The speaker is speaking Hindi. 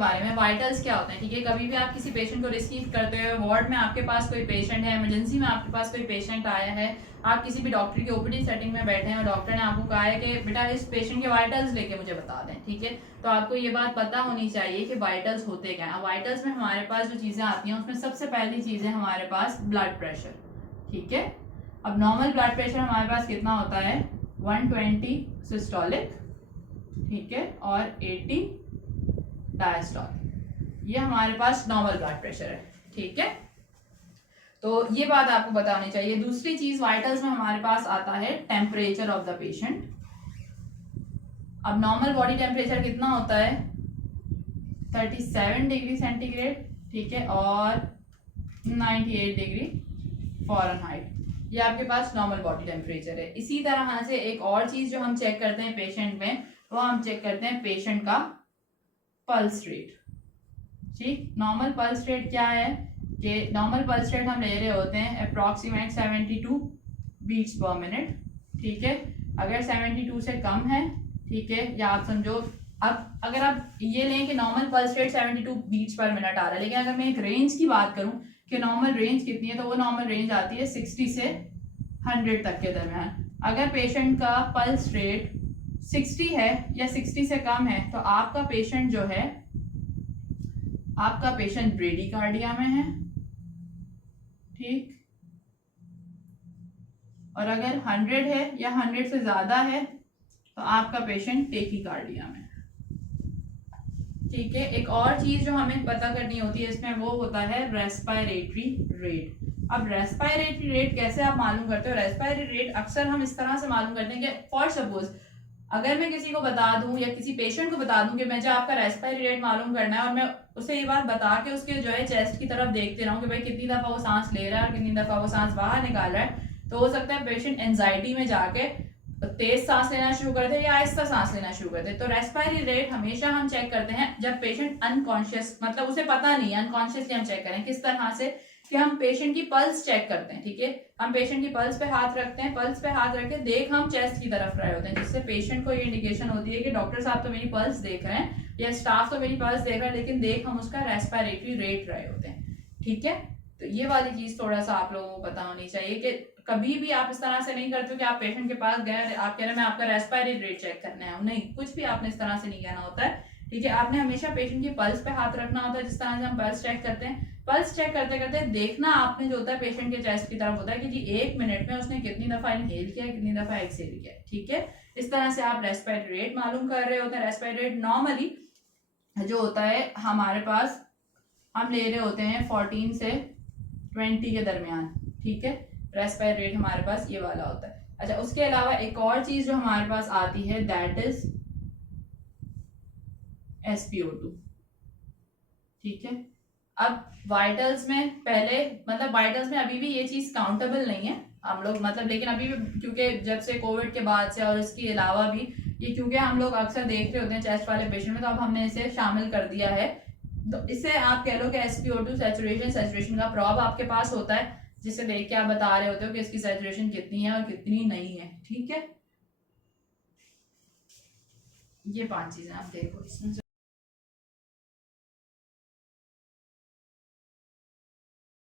बारे में, वाइटल्स क्या होते हैं, ठीक है। कभी भी आप किसी पेशेंट को रिसीव करते हो, वार्ड में आपके पास कोई पेशेंट है, इमरजेंसी में आपके पास कोई पेशेंट आया है, आप किसी भी डॉक्टर की ओपीडी सेटिंग में बैठे हैं और डॉक्टर ने आपको कहा है कि बेटा इस पेशेंट के वाइटल्स लेके मुझे बता दें, ठीक है। तो आपको ये बात पता होनी चाहिए कि वाइटल्स होते क्या है। वाइटल्स में हमारे पास जो चीजें आती हैं उसमें सबसे पहली चीज है हमारे पास ब्लड प्रेशर, ठीक है। अब नॉर्मल ब्लड प्रेशर हमारे पास कितना होता है, 120 सिस्टोलिक, ठीक है, और 80 डायस्टोलिक, ये हमारे पास नॉर्मल ब्लड प्रेशर है, ठीक है। तो ये बात आपको पता होनी चाहिए। दूसरी चीज वाइटल्स में हमारे पास आता है टेम्परेचर ऑफ द पेशेंट। अब नॉर्मल बॉडी टेम्परेचर कितना होता है, 37 डिग्री सेंटीग्रेड, ठीक है, और 98 डिग्री फॉरेनहाइट, ये आपके पास नॉर्मल बॉडी टेम्परेचर है। इसी तरह से एक और चीज जो हम चेक करते हैं पेशेंट में, वो हम चेक करते हैं पेशेंट का पल्स रेट, ठीक। नॉर्मल पल्स रेट क्या है कि नॉर्मल पल्स रेट हम ले रहे होते हैं अप्रॉक्सीमेट 72 बीट्स पर मिनट, ठीक है। अगर 72 से कम है, ठीक है, या आप समझो, अब अगर आप ये लें कि normal pulse rate 72 beats per minute आ रहा है, लेकिन अगर मैं एक रेंज की बात करूं कि नॉर्मल रेंज कितनी है, तो वो नॉर्मल रेंज आती है 60 से 100 तक के दरमियान। अगर पेशेंट का पल्स रेट 60 है या 60 से कम है, तो आपका पेशेंट जो है, आपका पेशेंट ब्रेडिकार्डिया में है, ठीक। और अगर 100 है या 100 से ज्यादा है, तो आपका पेशेंट टेकीकार्डिया में, ठीक है। एक और चीज जो हमें पता करनी होती है इसमें, वो होता है रेस्पिरेटरी रेट। अब रेस्पिरेटरी रेट कैसे आप मालूम करते हो? रेस्पिरेटरी रेट अक्सर हम इस तरह से मालूम करते हैं कि फॉर सपोज अगर मैं किसी को बता दूं या किसी पेशेंट को बता दूं कि मैं जो आपका रेस्पिरेटरी रेट मालूम करना है, और मैं उसे ये बात बता के उसके जो है चेस्ट की तरफ देखते रहूं कि भाई कितनी दफा वो सांस ले रहा है और कितनी दफा वो सांस बाहर निकाल रहा है, तो हो सकता है पेशेंट एंजाइटी में जाके तेज सांस लेना शुरू कर दे या आहिस्ता सांस लेना शुरू कर दे। तो रेस्पिरेटरी रेट हमेशा हम चेक करते हैं जब पेशेंट अनकॉन्शियस, मतलब उसे पता नहीं है, अनकॉन्शियसली हम चेक करें। किस तरह से कि हम पेशेंट की पल्स चेक करते हैं, ठीक है। हम पेशेंट की पल्स पे हाथ रखते हैं, पल्स पे हाथ रख के देख हम चेस्ट की तरफ रहे होते हैं, जिससे पेशेंट को ये इंडिकेशन होती है कि डॉक्टर साहब तो मेरी पल्स देख रहे हैं या स्टाफ तो मेरी पल्स देख रहा है, लेकिन देख हम उसका रेस्पिरेटरी रेट रहे होते हैं, ठीक है। तो ये वाली चीज थोड़ा सा आप लोगों को पता होनी चाहिए कि कभी भी आप इस तरह से नहीं करते हो कि आप पेशेंट के पास गए, आप कह रहे हैं मैं आपका रेस्पिरेटरी रेट चेक करना है, नहीं, कुछ भी आपने इस तरह से नहीं कहना होता है, ठीक है। आपने हमेशा पेशेंट की पल्स पे हाथ रखना होता है, जिस तरह से हम पल्स चेक करते हैं। पल्स चेक करते करते देखना आपने जो होता है पेशेंट के चेस्ट की तरफ होता है कि जी 1 मिनट में उसने कितनी दफा इनहेल किया, कितनी दफा एक्सहेल किया, ठीक है। इस तरह से आप रेस्पिरेटरी रेट मालूम कर रहे होते हैं। रेस्पिरेटरी रेट नॉर्मली जो होता है हमारे पास, हम ले रहे होते हैं 14 से 20 के दरमियान, ठीक है। रेस्पिरेटरी रेट हमारे पास ये वाला होता है। अच्छा, उसके अलावा एक और चीज जो हमारे पास आती है, दैट इज SpO2, ठीक है। अब वाइटल्स में पहले, मतलब वाइटल्स में अभी भी ये चीज काउंटेबल नहीं है हम लोग, मतलब, लेकिन अभी भी क्योंकि जब से कोविड के बाद से और इसके अलावा भी ये, क्योंकि हम लोग अक्सर देख रहे होते हैं चेस्ट वाले पेशेंट में, तो अब हमने इसे शामिल कर दिया है। तो इससे आप कह लो कि SpO2 सैचुरेशन का प्रॉब आपके पास होता है, जिसे देख के आप बता रहे होते हो कि इसकी सैचुरेशन कितनी है और कितनी नहीं है, ठीक है। ये 5 चीजें आप देखो इसमें।